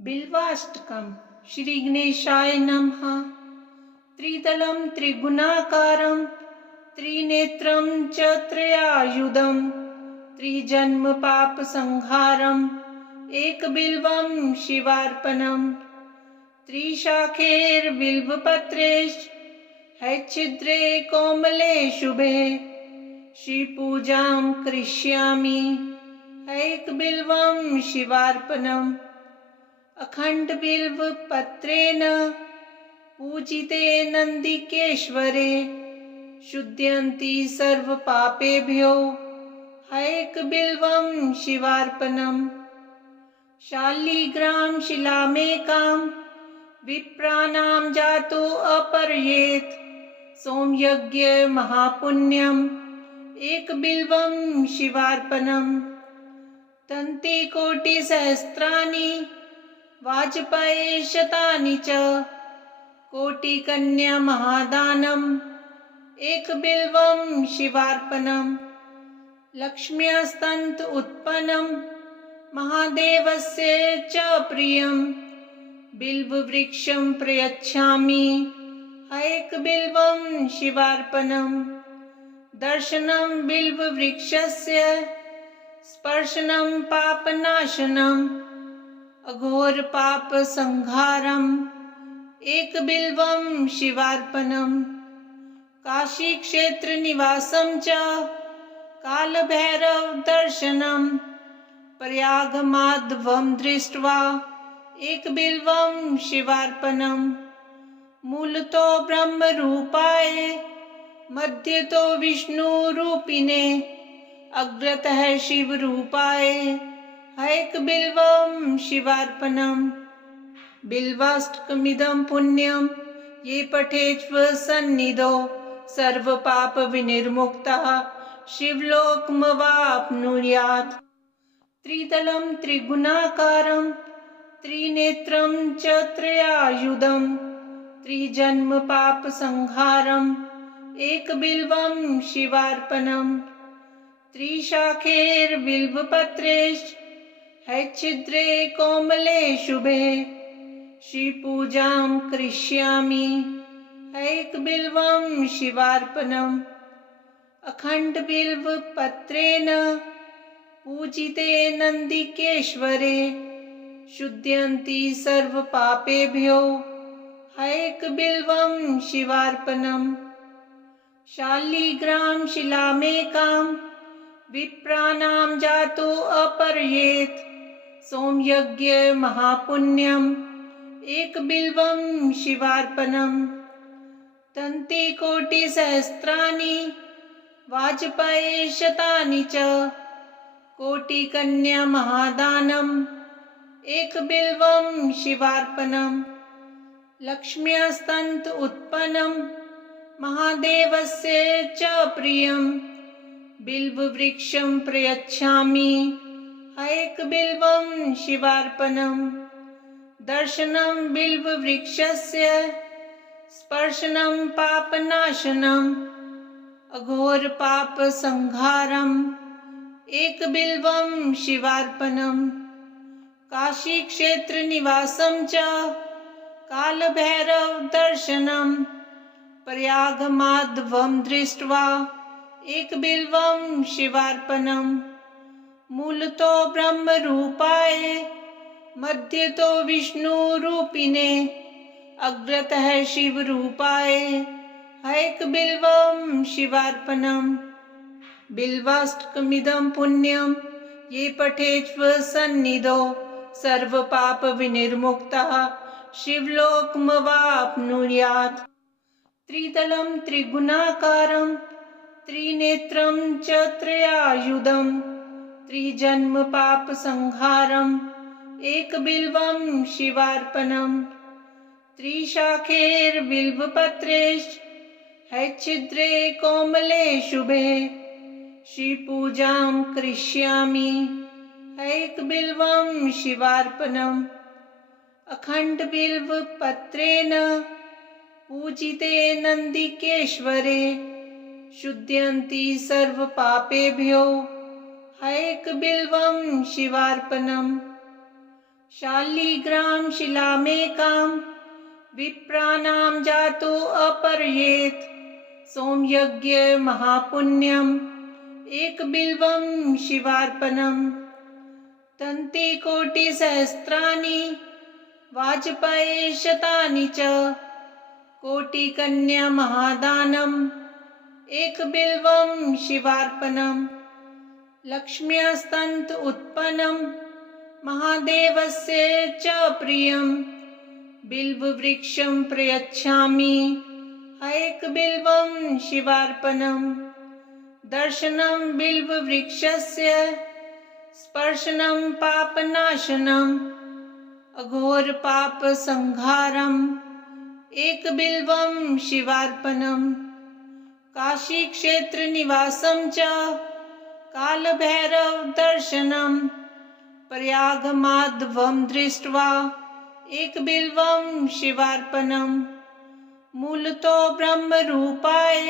बिल्वाष्टकम् श्री गणेशाय नमः। त्रिदलं त्रिगुणाकारं त्रिनेत्रं च त्रयायुधं त्रिजन्म पापसंहारम् एकबिल्वं शिवार्पणम्। त्रिशाखैर्बिल्वपत्रैश्छिद्रे कोमले शुभे श्रीपूजां करिष्यामि एकबिल्वं शिवार्पणम्। अखण्डबिल्वपत्रेण पूजिते नन्दिकेश्वरे शुध्यन्ति सर्वपापेभ्यो एकबिल्वं शिवार्पणम्। शालिग्रां शिलामेकां विप्राणां जातो अपरयेत् सोमयज्ञ महापुण्यम् एकबिल्वं शिवार्पणम्। तन्तिकोटिसहस्राणि वाजपेयशतानि च कोटिकन्या महादानम् एकबिल्वं शिवार्पणम्। लक्ष्म्यास्तन्त उत्पन्नं महादेवस्य च प्रियं बिल्ववृक्षं प्रयच्छामि एकबिल्वं शिवार्पणम्। दर्शनं बिल्ववृक्षस्य स्पर्शनं पापनाशनम् अघोरपापसंहारम् एकबिल्वं शिवार्पणम्। काशीक्षेत्रनिवासं च कालभैरवदर्शनं प्रयागमाधवं दृष्ट्वा एकबिल्वं शिवार्पणम्। मूलतो ब्रह्मरूपाय मध्यतो विष्णुरूपिणे अग्रतः शिवरूपाय एकबिल्वं शिवार्पणम्। बिल्वाष्टकमिदं पुण्यं ये पठेत् सन्निधौ सर्वपापविनिर्मुक्तः शिवलोकमवाप्नुयात्। त्रिदलं त्रिगुणाकारं त्रिनेत्रं च त्रयायुधं त्रिजन्म पापसंहारम् एकबिल्वं शिवार्पणम्। त्रिशाखैर्बिल्वपत्रैश्छिद्रे कोमले शुभे श्रीपूजां करिष्यामि एकबिल्वं शिवार्पणम्। अखण्डबिल्वपत्रेण पूजिते नन्दिकेश्वरे शुध्यन्ति सर्वपापेभ्यो एकबिल्वं शिवार्पणम्। शालिग्रां शिलामेकां विप्राणां जातो अपरयेत् सोमयज्ञ महापुण्यम् एकबिल्वं शिवार्पणम्। तन्तिकोटिसहस्राणि वाजपेयशतानि च कोटिकन्या महादानम् एकबिल्वं शिवार्पणम्। लक्ष्म्यास्तन्त उत्पन्नं महादेवस्य च प्रियं बिल्ववृक्षं प्रयच्छामि एकबिल्वं शिवार्पणम्। दर्शनं बिल्ववृक्षस्य स्पर्शनं पापनाशनम् अघोरपापसंहारम् एकबिल्वं शिवार्पणम्। काशीक्षेत्रनिवासं च कालभैरवदर्शनं प्रयागमाधवं दृष्ट्वा एकबिल्वं शिवार्पणम्। मूलतो ब्रह्मरूपाय मध्यतो विष्णुरूपिणे अग्रतः शिवरूपाय एकबिल्वं शिवार्पणम्। बिल्वाष्टकमिदं पुण्यं ये पठेत् सन्निधौ सर्वपापविनिर्मुक्तः शिवलोकमवाप्नुयात्। त्रिदलं त्रिगुणाकारं त्रिनेत्रं च त्रयायुधं त्रिजन्म पापसंहारम् एकबिल्वं शिवार्पणम्। त्रिशाखैर्बिल्वपत्रैश्छिद्रे कोमले शुभे श्रीपूजां करिष्यामि एकबिल्वं शिवार्पणम्। अखण्डबिल्वपत्रेण पूजिते नन्दिकेश्वरे शुध्यन्ति सर्वपापेभ्यो एकबिल्वं शिवार्पणम्। शालिग्राम शिलामेकां विप्राणां जातो अपर्येत सोमयज्ञ महापुण्यम् एकबिल्वं शिवार्पणम् तन्तिकोटिसहस्राणि वाजपेयशतानि च कोटिकन्या महादानम् एकबिल्वं शिवार्पणम् लक्ष्म्यास्तन्त उत्पन्नम् महादेवस्य च प्रियम् बिल्ववृक्षं प्रयच्छामि एकबिल्वं शिवार्पणम् दर्शनं बिल्ववृक्षस्य स्पर्शनं पापनाशनम् अघोरपापसंहारम् एकबिल्वं शिवार्पणम् काशीक्षेत्रनिवासं च कालभैरवदर्शनम् प्रयागमाधवं दृष्ट्वा एकबिल्वं शिवार्पणम् मूलतो ब्रह्मरूपाय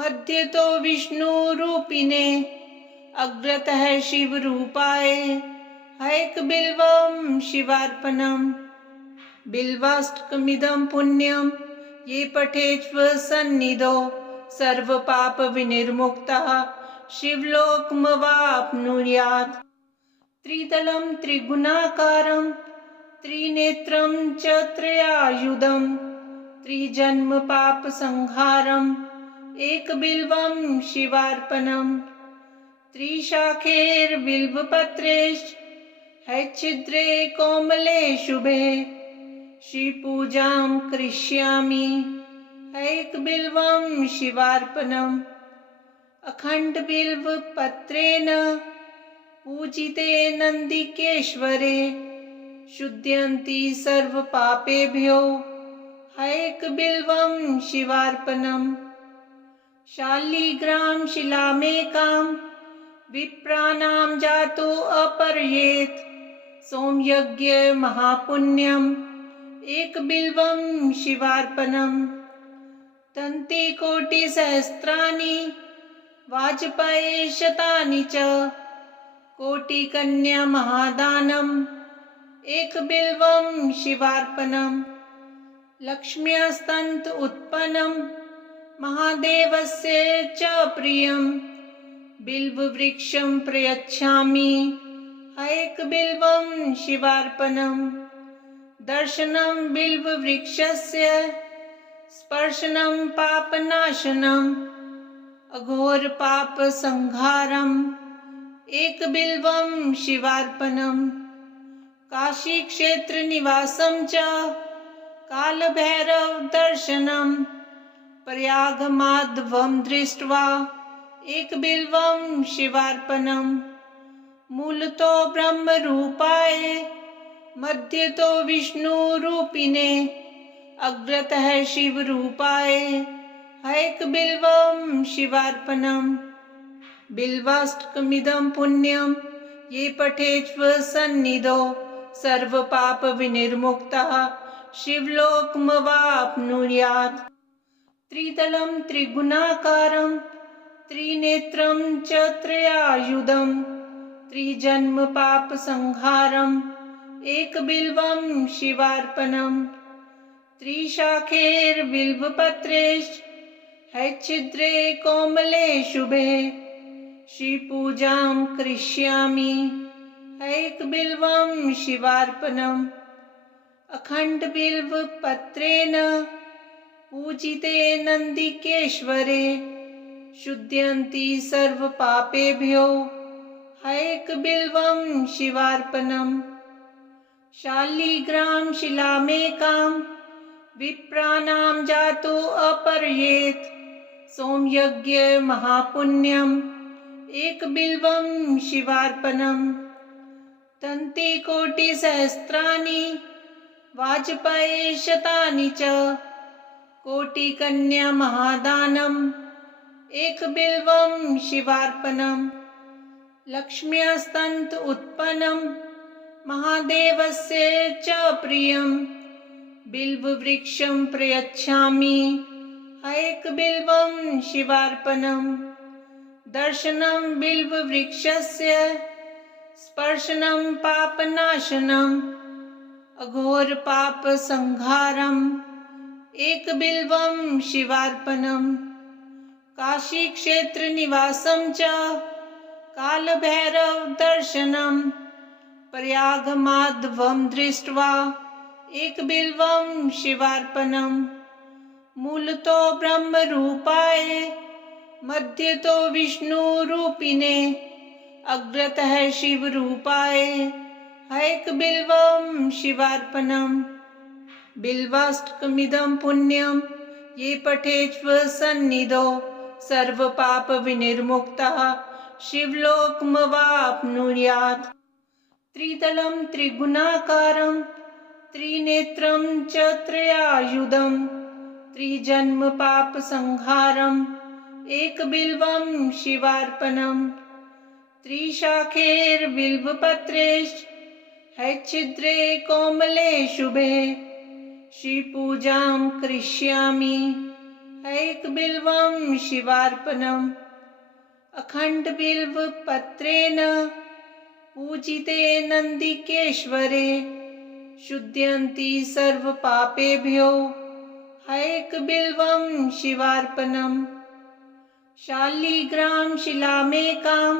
मध्यतो विष्णुरूपिणे अग्रतः शिवरूपाय एकबिल्वं शिवार्पणम् बिल्वाष्टकमिदं पुण्यं ये पठेच्व सन्निधौ सर्वपापविनिर्मुक्तः शिवलोकमवाप्नुयात् त्रिदलं त्रिगुणाकारं त्रिनेत्रं च त्रयायुधं त्रिजन्मपापसंहारम् एकबिल्वं शिवार्पणम् त्रिशाखैर्बिल्वपत्रैश्च हैच्छिद्रे कोमले शुभे श्रीपूजां करिष्यामि एकबिल्वं शिवार्पणम् अखण्डबिल्वपत्रेण पूजिते नन्दिकेश्वरे शुद्ध्यन्ति सर्वपापेभ्यो एकबिल्वं शिवार्पणम् शालिग्राम शिलामेकां विप्राणां जातो अपर्येत सोमयज्ञ महापुण्यम् एकबिल्वं शिवार्पणम् तन्तिकोटिसहस्राणि वाजपेयशतानि च कोटिकन्या महादानम् एकबिल्वं शिवार्पणम् लक्ष्म्यास्तन्त उत्पन्नम् महादेवस्य च प्रियम् बिल्ववृक्षं प्रयच्छामि एकबिल्वं शिवार्पणम् दर्शनं बिल्ववृक्षस्य स्पर्शनं पापनाशनम् अघोरपापसंहारम् एकबिल्वं शिवार्पणम् काशीक्षेत्रनिवासं च कालभैरवदर्शनम् प्रयागमाधवं दृष्ट्वा एकबिल्वं शिवार्पणम् मूलतो ब्रह्मरूपाय मध्यतो विष्णुरूपिणे अग्रतः शिवरूपाय एकबिल्वं शिवार्पणम् बिल्वाष्टकमिदं पुण्यं ये पठेच्व सन्निधौ सर्वपापविनिर्मुक्तः शिवलोकमवाप्नुयात् त्रिदलं त्रिगुणाकारं त्रिनेत्रं च त्रयायुधं त्रिजन्मपापसंहारम् एकबिल्वं शिवार्पणम् त्रिशाखैर्बिल्वपत्रैश्च हैच्छिद्रे कोमले शुभे श्रीपूजां करिष्यामि एकबिल्वं शिवार्पणम् अखण्डबिल्वपत्रेण पूजिते नन्दिकेश्वरे शुद्ध्यन्ति सर्वपापेभ्यो एकबिल्वं शिवार्पणम् शालिग्राम शिलामेकां विप्राणां जातो अपर्येत सोमयज्ञ महापुण्यम् एकबिल्वं शिवार्पणम् तन्तिकोटिसहस्राणि वाजपेयशतानि च कोटिकन्या महादानम् एकबिल्वं शिवार्पणम् लक्ष्म्यास्तन्त उत्पन्नम् महादेवस्य च प्रियम् बिल्ववृक्षं प्रयच्छामि एकबिल्वं शिवार्पणम् दर्शनं बिल्ववृक्षस्य स्पर्शनं पापनाशनम् अघोरपापसंहारम् एकबिल्वं शिवार्पणम् काशीक्षेत्रनिवासं च कालभैरवदर्शनम् प्रयागमाधवं दृष्ट्वा एकबिल्वं शिवार्पणम् मूलतो ब्रह्मरूपाय मध्यतो विष्णुरूपिणे अग्रतः शिवरूपाय हैकबिल्वं शिवार्पणम् बिल्वाष्टकमिदं पुण्यं ये पठेच्व सन्निधौ सर्वपापविनिर्मुक्तः शिवलोकमवाप्नुयात्। त्रितलं त्रिगुणाकारं त्रिनेत्रं च त्रयायुधं त्रिजन्मपापसंहारम् एकबिल्वं शिवार्पणम् त्रिशाखैर्बिल्वपत्रैश्च हैच्छिद्रे कोमले शुभे श्रीपूजां करिष्यामि हैकबिल्वं शिवार्पणम् अखण्डबिल्वपत्रेण पूजिते नन्दिकेश्वरे शुध्यन्ति सर्वपापेभ्यो हैकबिल्वं शिवार्पणम् शालिग्राम शिलामेकां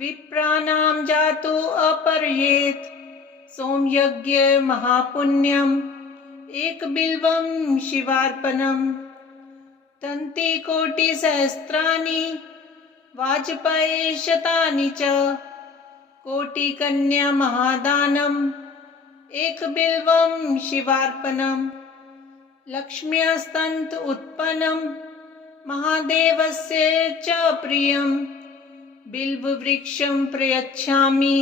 विप्राणां जातो अपरयेत् सोमयज्ञ महापुण्यम् एकबिल्वं शिवार्पणम् तन्तिकोटिसहस्राणि वाजपेयशतानि च कोटिकन्या महादानम् एकबिल्वं शिवार्पणम् लक्ष्म्यास्तन्त उत्पन्नं महादेवस्य च प्रियं बिल्ववृक्षं प्रयच्छामि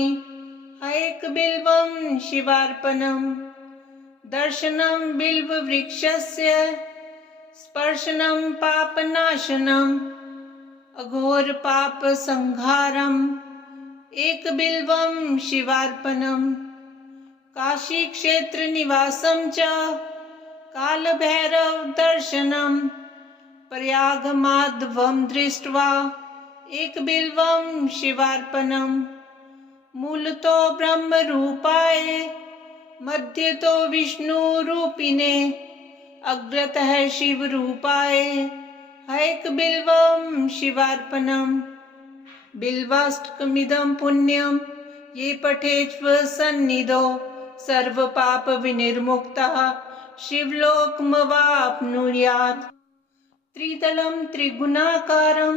हैकबिल्वं शिवार्पणम् दर्शनं बिल्ववृक्षस्य स्पर्शनं पापनाशनम् अघोरपापसंहारम् एकबिल्वं शिवार्पणम् काशीक्षेत्रनिवासं च कालभैरवदर्शनम् प्रयागमाधवं दृष्ट्वा एकबिल्वं शिवार्पणम् मूलतो ब्रह्मरूपाय मध्यतो विष्णुरूपिणे अग्रतः शिवरूपाय हैकबिल्वं शिवार्पणम् बिल्वाष्टकमिदं पुण्यं ये पठेच्व सन्निधौ सर्वपापविनिर्मुक्तः शिवलोकमवाप्नुयात्। त्रितलं त्रिगुणाकारं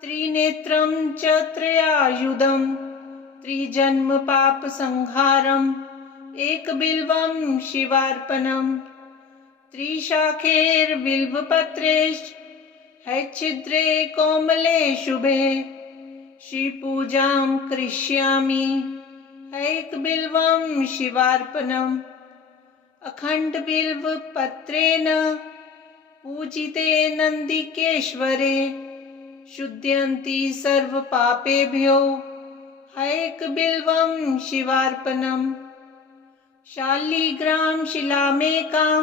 त्रिनेत्रं च त्रयायुधं त्रिजन्मपापसंहारम् एकबिल्वं शिवार्पणम् त्रिशाखैर्बिल्वपत्रैश्च हैच्छिद्रे कोमले शुभे श्रीपूजां करिष्यामि हैकबिल्वं शिवार्पणम् अखण्डबिल्वपत्रेण पूजिते नन्दिकेश्वरे शुध्यन्ति सर्वपापेभ्यो हैकबिल्वं शिवार्पणम् शालिग्राम शिलामेकां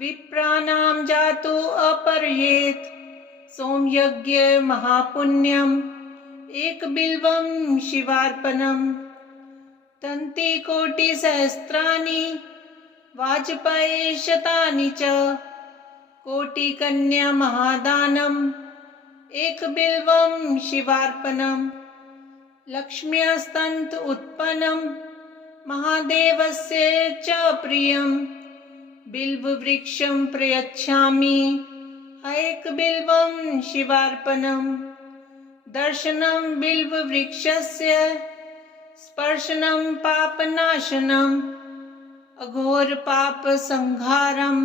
विप्राणां जातो अपरयेत् सोमयज्ञ महापुण्यम् एकबिल्वं शिवार्पणम् तन्तिकोटिसहस्राणि वाजपेयशतानि च कोटिकन्या महादानम् एकबिल्वं शिवार्पणम् लक्ष्म्यास्तन्त उत्पन्नं महादेवस्य च प्रियं बिल्ववृक्षं प्रयच्छामि हैकबिल्वं शिवार्पणम् दर्शनं बिल्ववृक्षस्य स्पर्शनं पापनाशनम् अघोरपापसंहारम्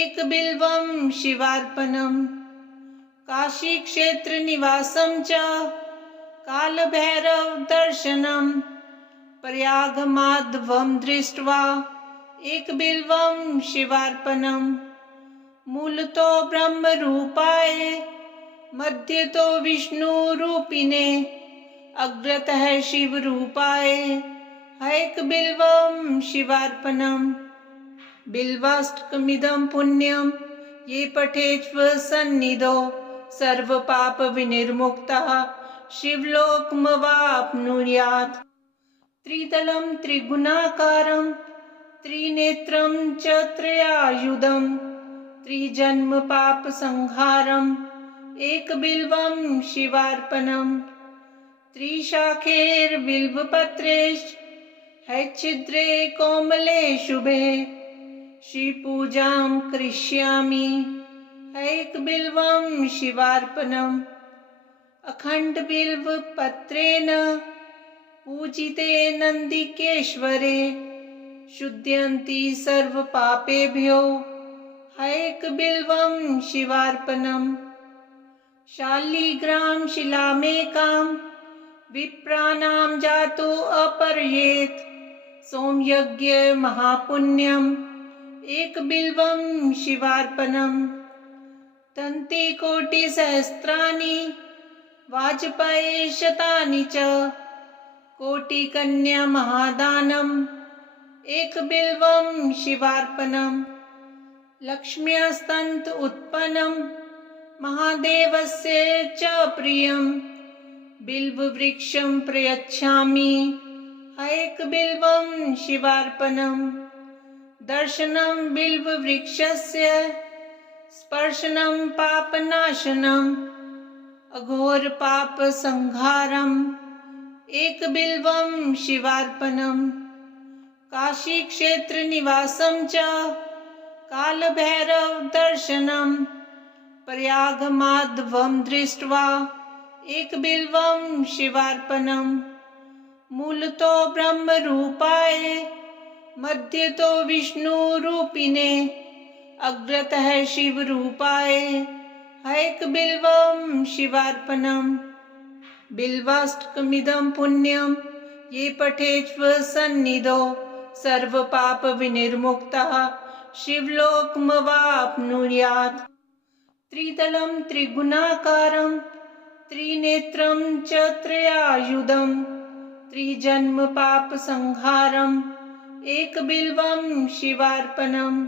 एकबिल्वं शिवार्पणम् काशीक्षेत्रनिवासं च कालभैरवदर्शनम् प्रयागमाधवं दृष्ट्वा एकबिल्वं शिवार्पणम् मूलतो ब्रह्मरूपाय मध्यतो विष्णुरूपिणे अग्रतः शिवरूपाय हैकबिल्वं शिवार्पणम् बिल्वाष्टकमिदं पुण्यं ये पठेच्व सन्निधौ सर्वपापविनिर्मुक्तः शिवलोकमवाप्नुयात्। त्रिदलं त्रिगुणाकारं त्रिनेत्रं च त्रयायुधं त्रिजन्म पापसंहारम् एकबिल्वं शिवार्पणम्। त्रिशाखेर्बिल्वपत्रेश्च हैच्छिद्रे कोमले शुभे श्रीपूजां करिष्यामि हैकबिल्वं शिवार्पणम्। अखण्डबिल्वपत्रेण पूजिते नन्दिकेश्वरे शुध्यन्ति सर्वपापेभ्यो हैकबिल्वं शिवार्पणम्। शालिग्राम शिलामेकां विप्राणां जातो अपरयेत् सोमयज्ञ महापुण्यम् एकबिल्वं शिवार्पणम्। तन्ते कोटिसहस्राणि वाजपेयशतानि च कोटिकन्या महादानम् एकबिल्वं शिवार्पणम्। लक्ष्म्यास्तन्त उत्पन्नं महादेवस्य च प्रियं बिल्ववृक्षं प्रयच्छामि हैकबिल्वं शिवार्पणम्। दर्शनं बिल्ववृक्षस्य स्पर्शनं पापनाशनम् अघोरपापसंहारम् एकबिल्वं शिवार्पणम्। काशीक्षेत्रनिवासं च कालभैरवदर्शनम् प्रयागमाधवं दृष्ट्वा एकबिल्वं शिवार्पणम्। मूलतो ब्रह्मरूपाय मध्यतो विष्णुरूपिणे अग्रतः शिवरूपाय हैकबिल्वं शिवार्पणम्। बिल्वाष्टकमिदं पुण्यं ये पठेत् सन्निधौ सर्वपापविनिर्मुक्तः शिवलोकमवाप्नुयात्। त्रिदलं त्रिगुणाकारं त्रिनेत्रं च त्रयायुधं त्रिजन्म पापसंहारम् एकबिल्वं शिवार्पणम्।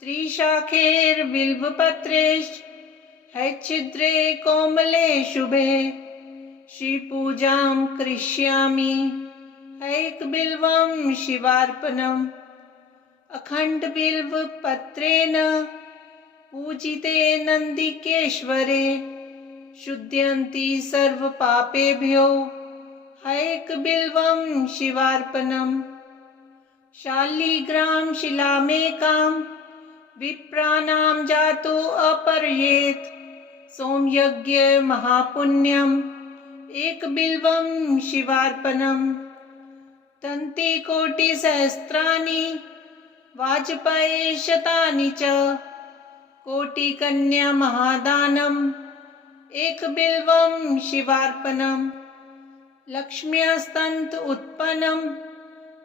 त्रिशाखेर्बिल्वपत्रेश्च हैच्छिद्रे कोमले शुभे श्रीपूजां करिष्यामि हैकबिल्वं शिवार्पणम्। अखण्डबिल्वपत्रेण पूजिते नन्दिकेश्वरे शुध्यन्ति सर्वपापेभ्यो हैकबिल्वं शिवार्पणम्। शालिग्राम शिलामेकां विप्राणां जातो अपरयेत् सोमयज्ञ महापुण्यम् एकबिल्वं शिवार्पणम्। तन्ते कोटिसहस्राणि वाजपेयशतानि च कोटिकन्या महादानम् एकबिल्वं शिवार्पणम्। लक्ष्म्यास्तन्त उत्पन्नं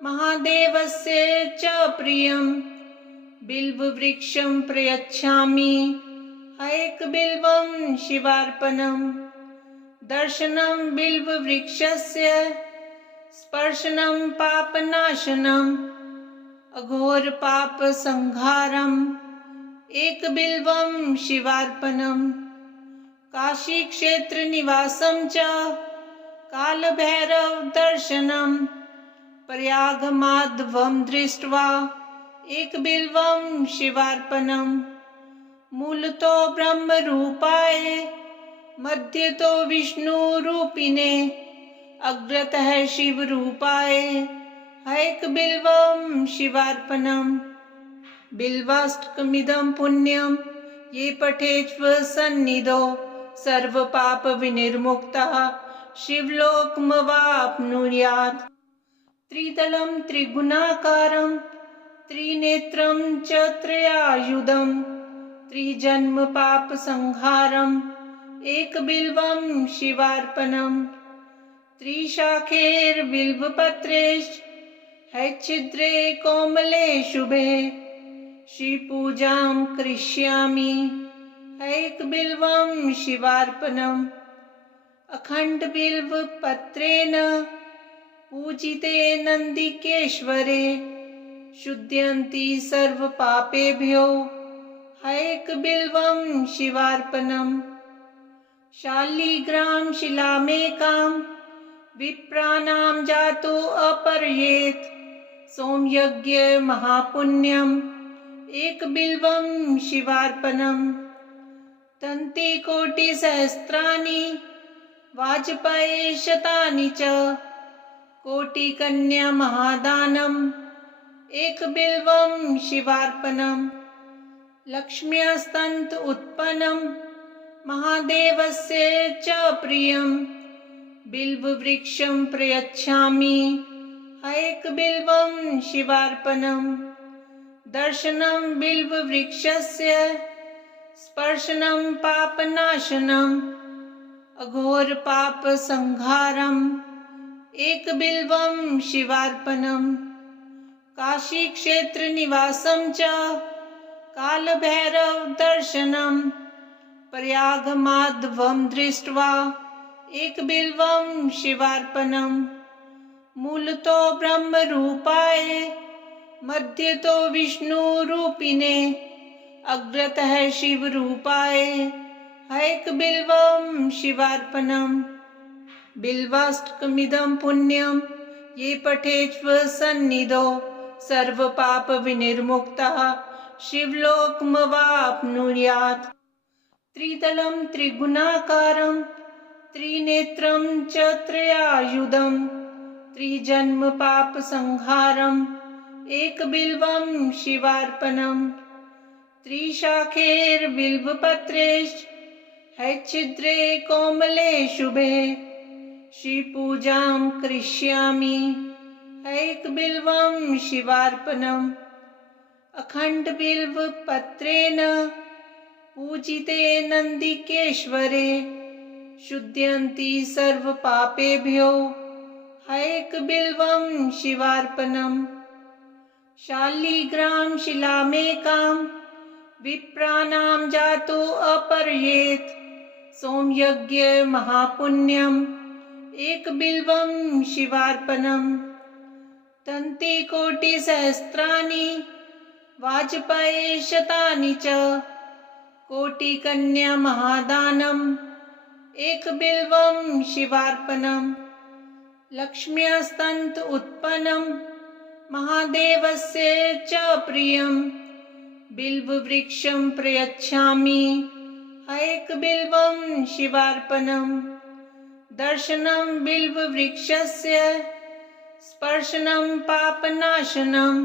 महादेवस्य च प्रियं बिल्ववृक्षं प्रयच्छामि हैकबिल्वं शिवार्पणम्। दर्शनं बिल्ववृक्षस्य स्पर्शनं पापनाशनम् अघोरपापसंहारम् एकबिल्वं शिवार्पणम्। काशीक्षेत्रनिवासं च कालभैरवदर्शनम् प्रयागमाधवं दृष्ट्वा एकबिल्वं शिवार्पणम्। मूलतो ब्रह्मरूपाय मध्यतो विष्णुरूपिणे अग्रतः शिवरूपाय हैकबिल्वं शिवार्पणम्। बिल्वाष्टकमिदं पुण्यं ये पठेत् सन्निधौ सर्वपापविनिर्मुक्तः शिवलोकमवाप्नुयात्। त्रिदलं त्रिगुणाकारं त्रिनेत्रं च त्रयायुधं त्रिजन्म पापसंहारम् एकबिल्वं शिवार्पणम्। त्रिशाखेर्बिल्वपत्रेश्च हैच्छिद्रे कोमले शुभे श्रीपूजां करिष्यामि हैकबिल्वं शिवार्पणम्। अखण्डबिल्वपत्रेण पूजिते नन्दिकेश्वरे शुध्यन्ति सर्वपापेभ्यो हैकबिल्वं शिवार्पणम्। शालिग्राम शिलामेकां विप्राणां जातो अपरयेत् सोमयज्ञ महापुण्यम् एकबिल्वं शिवार्पणम् तन्तिकोटिसहस्राणि वाजपेयशतानि च कोटिकन्या महादानम् एकबिल्वं शिवार्पणम् लक्ष्म्यास्तन्त उत्पन्नं महादेवस्य च प्रियं बिल्ववृक्षं प्रयच्छामि एकबिल्वं शिवार्पणम् दर्शनं बिल्ववृक्षस्य स्पर्शनं पापनाशनम् अघोरपापसंहारम् एकबिल्वं शिवार्पणम् काशीक्षेत्रनिवासं च कालभैरवदर्शनम् प्रयागमाधवं दृष्ट्वा एकबिल्वं शिवार्पणम् मूलतो ब्रह्मरूपाय मध्यतो विष्णुरूपिणे अग्रतः शिवरूपाय एकबिल्वं शिवार्पणम् बिल्वाष्टकमिदं पुण्यं ये पठेष्व सन्निधौ सर्वपापविनिर्मुक्तः शिवलोकमवाप्नुयात् त्रिदलं त्रिगुणाकारं त्रिनेत्रं च त्रयायुधं त्रिजन्मपापसंहारम् एकबिल्वं शिवार्पणम् त्रिशाखैर्बिल्वपत्रैश्च हैच्छिद्रे कोमले शुभे श्रीपूजां करिष्यामि एकबिल्वं शिवार्पणम् अखण्डबिल्वपत्रेण पूजिते नन्दिकेश्वरे शुद्ध्यन्ति सर्वपापेभ्यो एकबिल्वं शिवार्पणम् शालिग्राम शिलामेकां विप्राणां जातो अपरयेत् सोमयज्ञ महापुण्यम् एकबिल्वं शिवार्पणम् तन्तिकोटिसहस्राणि वाजपेयशतानि च कोटिकन्या महादानम् एकबिल्वं शिवार्पणम् लक्ष्म्यास्तन्त उत्पन्नं महादेवस्य च प्रियं बिल्ववृक्षं प्रयच्छामि एकबिल्वं शिवार्पणम् दर्शनं बिल्ववृक्षस्य स्पर्शनं पापनाशनम्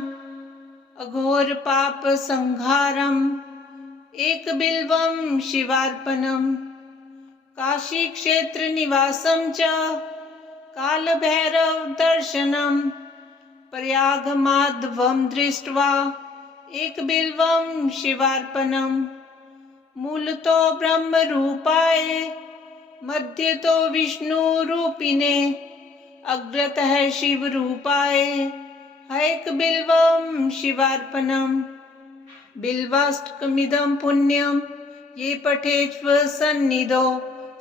अघोरपापसंहारम् एकबिल्वं शिवार्पणम् काशीक्षेत्रनिवासं च कालभैरवदर्शनम् प्रयागमाधवं दृष्ट्वा एकबिल्वं शिवार्पणम् मूलतो ब्रह्मरूपाय मध्यतो विष्णुरूपिणे अग्रतः शिवरूपाय एकबिल्वं शिवार्पणम् बिल्वाष्टकमिदं पुण्यं ये पठेष्व सन्निधौ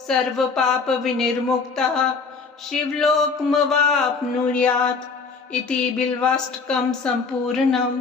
सर्वपापविनिर्मुक्तः शिवलोकमवाप्नुयात् इति बिल्वाष्टकं सम्पूर्णम्।